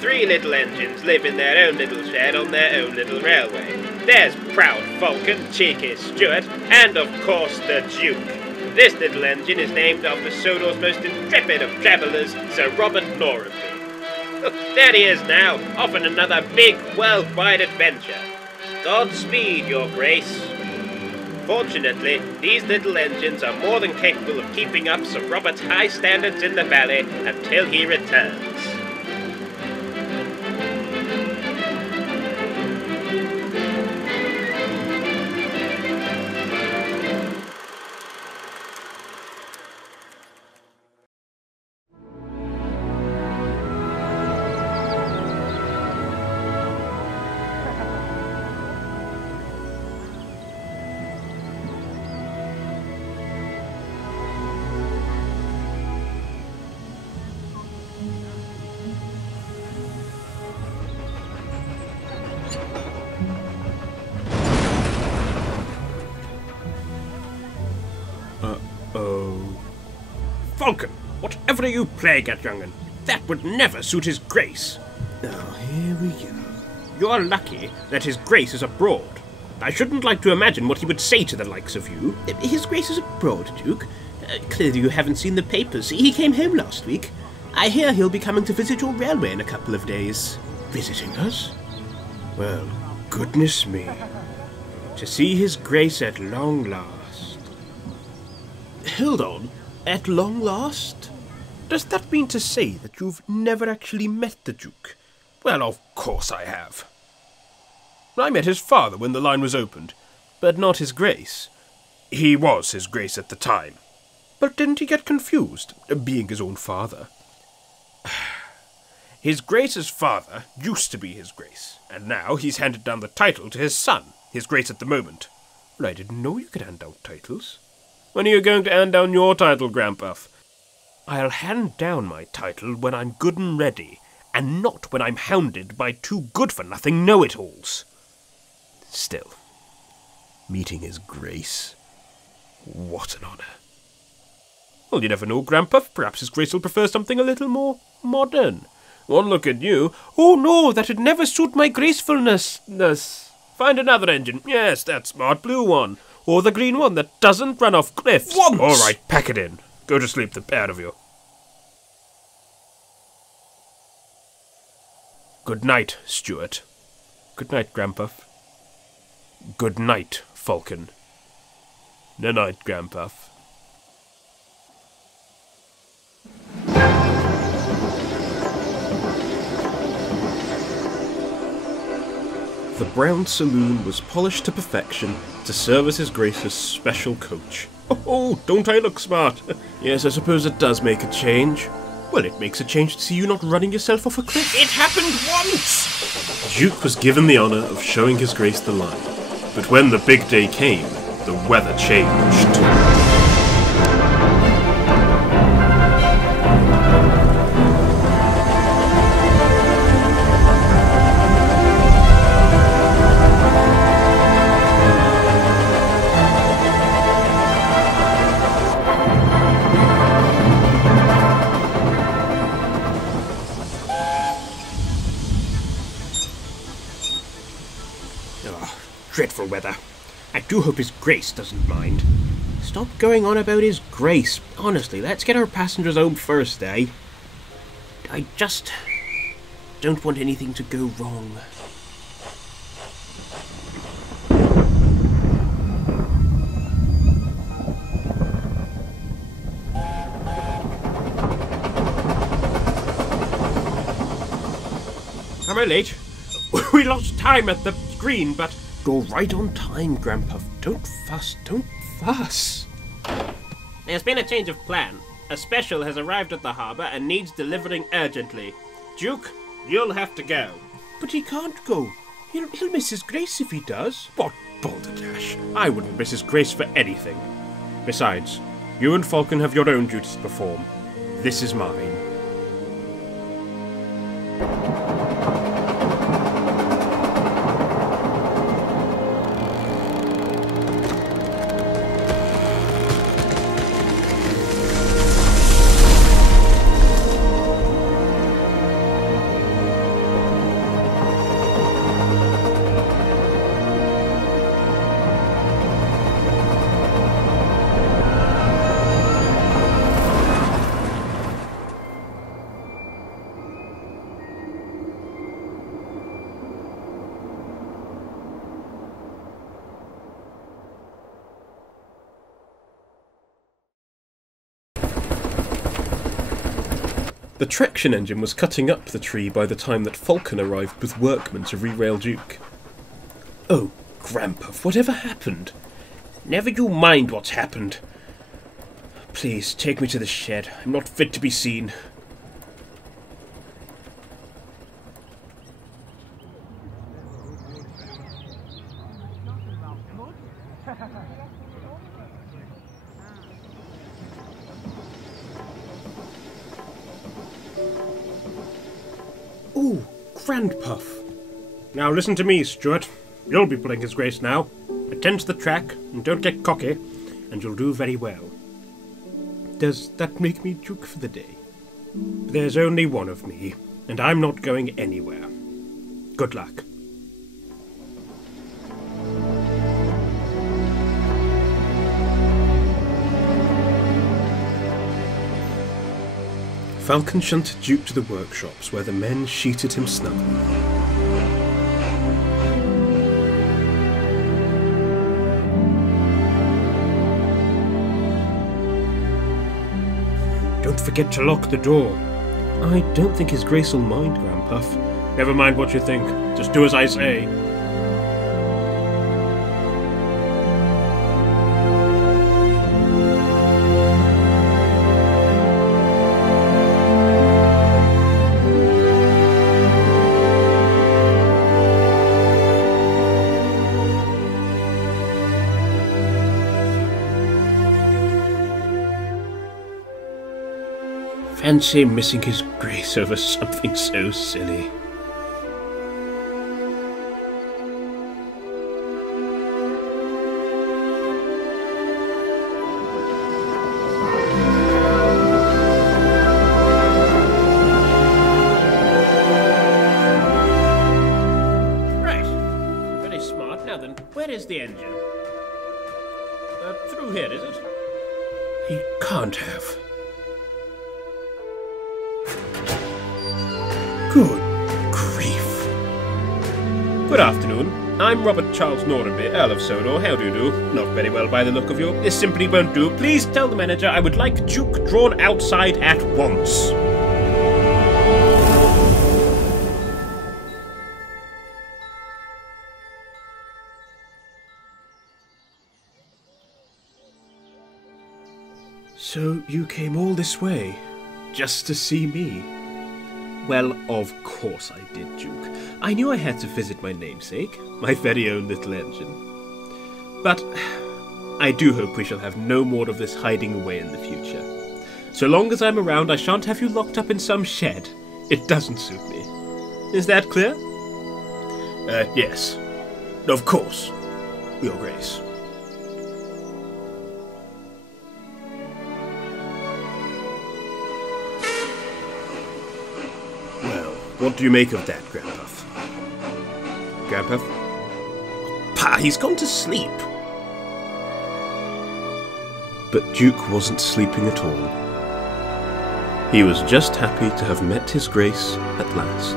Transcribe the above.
Three little engines live in their own little shed on their own little railway. There's proud Falcon, cheeky Stuart, and of course the Duke. This little engine is named after Sodor's most intrepid of travellers, Sir Robert Norrambie. Look, there he is now, off on another big worldwide adventure. Godspeed, Your Grace. Fortunately, these little engines are more than capable of keeping up Sir Robert's high standards in the valley until he returns. Falcon, whatever you plague at, young'un, that would never suit his grace. Oh, here we go. You're lucky that his grace is abroad. I shouldn't like to imagine what he would say to the likes of you. His grace is abroad, Duke. Clearly you haven't seen the papers. He came home last week. I hear he'll be coming to visit your railway in a couple of days. Visiting us? Well, goodness me. To see his grace at long last. Hold on. At long last? Does that mean to say that you've never actually met the Duke? Well, of course I have. I met his father when the line was opened, but not his grace. He was his grace at the time. But didn't he get confused, being his own father? His grace's father used to be his grace, and now he's handed down the title to his son, his grace at the moment. Well, I didn't know you could hand down titles. When are you going to hand down your title, Grandpuff? I'll hand down my title when I'm good and ready, and not when I'm hounded by two good-for-nothing know-it-alls. Still, meeting his grace, what an honour. Well, you never know, Grandpuff. Perhaps his grace will prefer something a little more modern. One look at you. Oh, no, that'd never suit my gracefulness. Find another engine. Yes, that smart blue one. Or the green one that doesn't run off cliffs. Once! All right, pack it in. Go to sleep, the pair of you. Good night, Stuart. Good night, Grandpuff. Good night, Falcon. Night, Grandpuff. The brown saloon was polished to perfection to serve as his grace's special coach. Oh, don't I look smart? Yes, I suppose it does make a change. Well, it makes a change to see you not running yourself off a cliff. It happened once! Duke was given the honour of showing his grace the line. But when the big day came, the weather changed. Dreadful weather. I do hope his grace doesn't mind. Stop going on about his grace. Honestly, let's get our passengers home first, eh? I just don't want anything to go wrong. Am I late? We lost time at the green, but... You're right on time, Grandpuff. Don't fuss, don't fuss. There's been a change of plan. A special has arrived at the harbour and needs delivering urgently. Duke, you'll have to go. But he can't go. He'll miss his grace if he does. What balderdash! I wouldn't miss his grace for anything. Besides, you and Falcon have your own duties to perform. This is mine. The traction engine was cutting up the tree by the time that Falcon arrived with workmen to re-rail Duke. Oh, Grandpuff, whatever happened? Never you mind what's happened. Please, take me to the shed. I'm not fit to be seen. Ooh, Grandpuff. Now listen to me, Stuart. You'll be pulling his grace now. Attend to the track, and don't get cocky, and you'll do very well. Does that make me Duke for the day? There's only one of me, and I'm not going anywhere. Good luck. Falcon shunted Duke to the workshops, where the men sheeted him snugly. Don't forget to lock the door. I don't think his grace will mind, Grandpuff. Never mind what you think. Just do as I say. Fancy missing his grace over something so silly. Right. Very smart. Now then, where is the engine? Through here, is it? He can't have. Good grief. Good afternoon. I'm Robert Charles Nordenby, Earl of Sodor. How do you do? Not very well by the look of you. This simply won't do. Please tell the manager I would like Duke drawn outside at once. So you came all this way, just to see me? Well, of course I did, Duke. I knew I had to visit my namesake, my very own little engine. But I do hope we shall have no more of this hiding away in the future. So long as I'm around, I shan't have you locked up in some shed. It doesn't suit me. Is that clear? Yes. Of course, Your Grace. What do you make of that, Grandpuff? Grandpuff? Pa, he's gone to sleep. But Duke wasn't sleeping at all. He was just happy to have met his grace at last.